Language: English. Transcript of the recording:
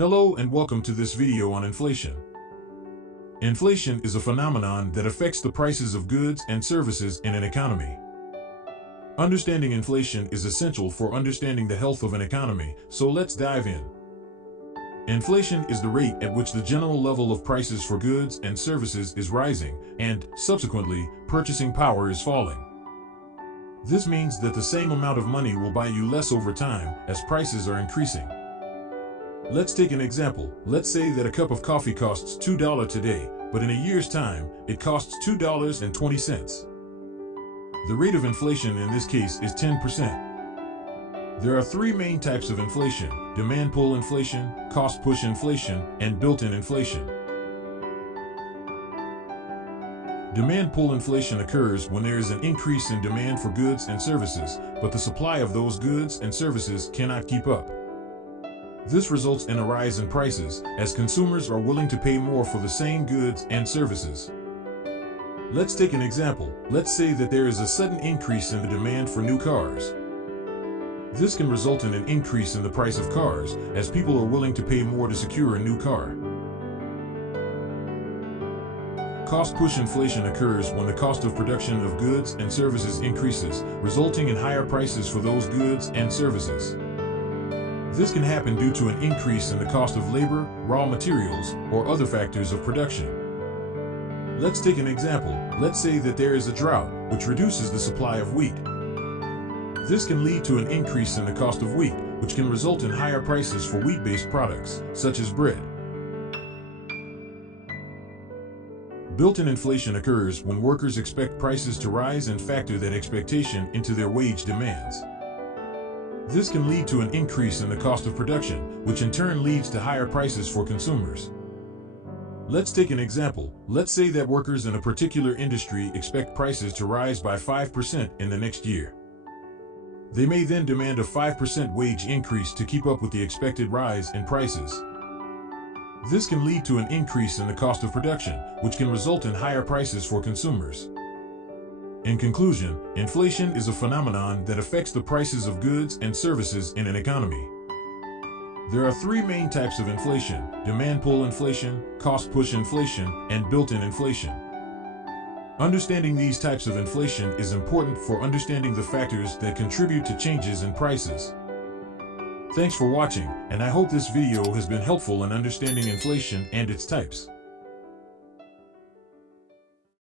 Hello and welcome to this video on inflation. Inflation is a phenomenon that affects the prices of goods and services in an economy. Understanding inflation is essential for understanding the health of an economy, so let's dive in. Inflation is the rate at which the general level of prices for goods and services is rising, and, subsequently, purchasing power is falling. This means that the same amount of money will buy you less over time as prices are increasing. Let's take an example. Let's say that a cup of coffee costs $2 today, but in a year's time, it costs $2.20. The rate of inflation in this case is 10%. There are three main types of inflation: demand pull inflation, cost push inflation, and built-in inflation. Demand pull inflation occurs when there is an increase in demand for goods and services, but the supply of those goods and services cannot keep up. This results in a rise in prices, as consumers are willing to pay more for the same goods and services. Let's take an example. Let's say that there is a sudden increase in the demand for new cars. This can result in an increase in the price of cars, as people are willing to pay more to secure a new car. Cost push inflation occurs when the cost of production of goods and services increases, resulting in higher prices for those goods and services. This can happen due to an increase in the cost of labor, raw materials, or other factors of production. Let's take an example. Let's say that there is a drought, which reduces the supply of wheat. This can lead to an increase in the cost of wheat, which can result in higher prices for wheat-based products, such as bread. Built-in inflation occurs when workers expect prices to rise and factor that expectation into their wage demands. This can lead to an increase in the cost of production, which in turn leads to higher prices for consumers. Let's take an example. Let's say that workers in a particular industry expect prices to rise by 5% in the next year. They may then demand a 5% wage increase to keep up with the expected rise in prices. This can lead to an increase in the cost of production, which can result in higher prices for consumers. In conclusion, inflation is a phenomenon that affects the prices of goods and services in an economy. There are three main types of inflation: demand pull inflation, cost push inflation, and built-in inflation. Understanding these types of inflation is important for understanding the factors that contribute to changes in prices. Thanks for watching, and I hope this video has been helpful in understanding inflation and its types.